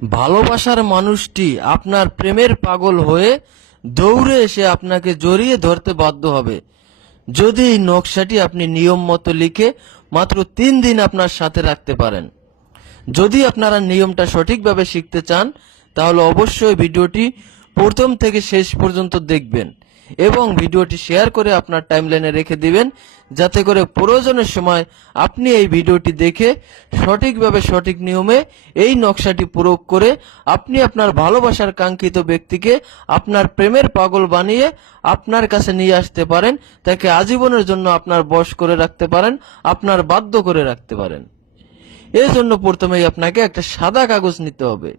ভালোবাসার মানুষটি আপনার প্রেমের পাগল হয়ে দৌড়ে এসে আপনাকে জড়িয়ে ধরতে বাধ্য হবে যদি এই নকশাটি আপনি নিয়ম মতো লিখে মাত্র 3 দিন আপনার সাথে রাখতে পারেন। যদি আপনারা নিয়মটা সঠিকভাবে শিখতে চান তাহলে অবশ্যই ভিডিওটি প্রথম থেকে শেষ পর্যন্ত দেখবেন এবং ভিডিওটি শেয়ার করে আপনার টাইমলাইনে রেখে দিবেন, যাতে করে প্রয়োজনের সময় আপনি এই ভিডিওটি দেখে সঠিকভাবে সঠিক নিয়মে এই নকশাটি প্রয়োগ করে আপনি আপনার ভালোবাসার কাঙ্ক্ষিত ব্যক্তিকে আপনার প্রেমের পাগল বানিয়ে আপনার কাছে নিয়ে আসতে পারেন, তাকে আজীবনের জন্য আপনার বশ করে রাখতে পারেন, আপনার বাধ্য করে রাখতে পারেন। এর জন্য প্রথমেই আপনাকে একটা সাদা কাগজ নিতে হবে,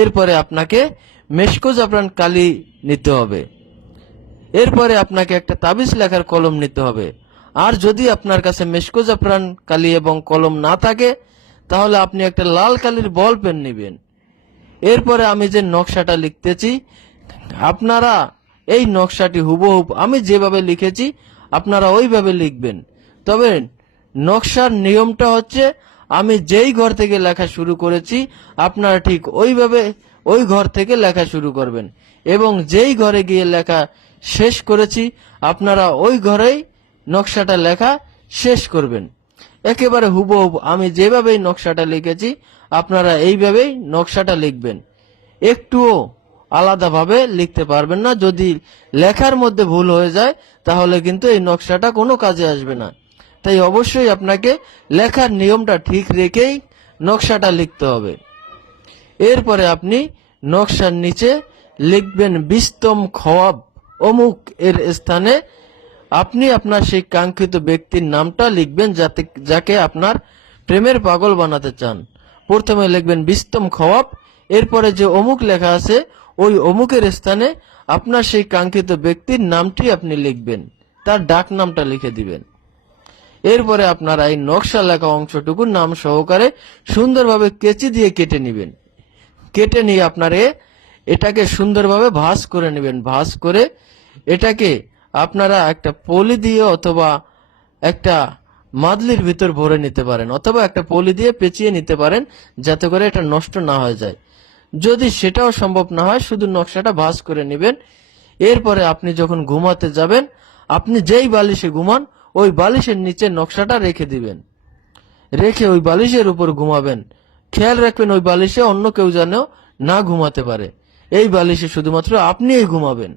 এরপরে আপনাকে মেশকো জাফরান কালি নিতে হবে, এরপরে আপনাকে একটা তাবিজ লেখার কলম নিতে হবে। আর যদি আপনার কাছে মেশকো জাফরান কালি এবং কলম না থাকে তাহলে আপনি একটা লাল কালির বল পেন নেবেন। এরপরে আমি যে নকশাটা লিখতেছি আপনারা এই নকশাটি হুবহুব আমি যেভাবে লিখেছি আপনারা ওইভাবে লিখবেন। তবে নকশার নিয়মটা হচ্ছে আমি যেই ঘর থেকে লেখা শুরু করেছি আপনারা ঠিক ওইভাবে ওই ঘর থেকে লেখা শুরু করবেন এবং যেই ঘরে গিয়ে লেখা শেষ করেছি আপনারা ওই ঘরেই নকশাটা লেখা শেষ করবেন। একেবারে হুবহুব আমি যেভাবে নকশাটা লিখেছি আপনারা এইভাবেই নকশাটা লিখবেন, একটুও আলাদাভাবে লিখতে পারবেন না। যদি লেখার মধ্যে ভুল হয়ে যায় তাহলে কিন্তু এই নকশাটা কোনো কাজে আসবে না। তাই অবশ্যই আপনাকে লেখার নিয়মটা ঠিক রেখেই নকশাটা লিখতে হবে। এরপরে আপনি নকশার নিচে লিখবেন বিস্তম খওয়াব অমুক এর স্থানে আপনি আপনার সেই কাঙ্ক্ষিত ব্যক্তির নামটা লিখবেন যাকে আপনার প্রেমের পাগল বানাতে চান। প্রথমে লিখবেন বিস্তম খওয়াব, এরপরে যে অমুক লেখা আছে ওই অমুকের স্থানে আপনার সেই কাঙ্ক্ষিত ব্যক্তির নামটি আপনি লিখবেন, তার ডাক নামটা লিখে দিবেন। এরপরে আপনারা এই নকশা লেখা অংশটুকু নাম সহকারে সুন্দরভাবে কেচি দিয়ে কেটে নেবেন। কেটে নিয়ে আপনারা এটাকে সুন্দরভাবে ভাঁজ করে নেবেন। ভাঁজ করে এটাকে আপনারা একটা পলি দিয়ে অথবা একটা মাদলির ভিতর ভরে নিতে পারেন অথবা একটা পলি দিয়ে পেঁচিয়ে নিতে পারেন যাতে করে এটা নষ্ট না হয়ে যায়। যদি সেটাও সম্ভব না হয় শুধু নকশাটা ভাঁজ করে নেবেন। এরপরে আপনি যখন ঘুমাতে যাবেন আপনি যেই বালিশে ঘুমান ওই বালিশের নিচে নকশাটা রেখে দিবেন, রেখে ওই বালিশের উপর ঘুমাবেন। খেয়াল রাখবেন ওই বালিশে অন্য কেউ যেন না ঘুমাতে পারে, এই বালিশে শুধুমাত্র আপনিই ঘুমাবেন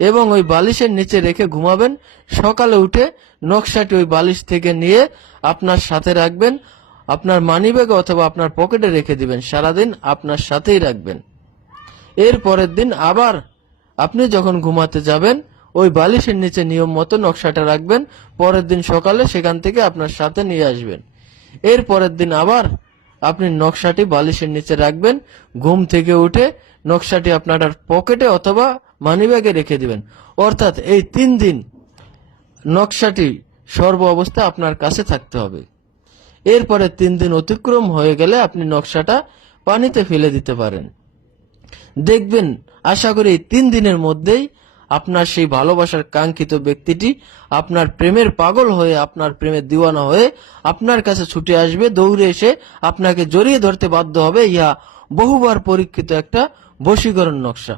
এবং ওই বালিশের নিচে রেখে ঘুমাবেন। সকালে উঠে নকশাটি ওই বালিশ থেকে নিয়ে আপনার সাথে রাখবেন, আপনার মানিব্যাগে অথবা আপনার পকেটে রেখে দিবেন, সারাদিন আপনার সাথেই রাখবেন। এর পরের দিন আবার আপনি যখন ঘুমাতে যাবেন ওই বালিশের নিচে নিয়ম মতো নকশাটা রাখবেন, পরের দিন সকালে সেখান থেকে আপনার সাথে নিয়ে আসবেন। এর পরের দিন আবার আপনি নকশাটি বালিশের নিচে রাখবেন, ঘুম থেকে উঠে নকশাটি আপনার পকেটে অথবা মানিব্যাগে রেখে দিবেন। অর্থাৎ এই 3 দিন নকশাটি সর্ব অবস্থা আপনার কাছে থাকতে হবে। এরপরে 3 দিন অতিক্রম হয়ে গেলে আপনি নকশাটা পানিতে ফেলে দিতে পারেন। দেখবেন আশা করি এই 3 দিনের মধ্যেই আপনার সেই ভালোবাসার কাঙ্ক্ষিত ব্যক্তিটি আপনার প্রেমের পাগল হয়ে আপনার প্রেমের দিওয়ানা হয়ে আপনার কাছে ছুটে আসবে, দৌড়ে এসে আপনাকে জড়িয়ে ধরতে বাধ্য হবে। ইহা বহুবার পরীক্ষিত একটা বশীকরণ নকশা।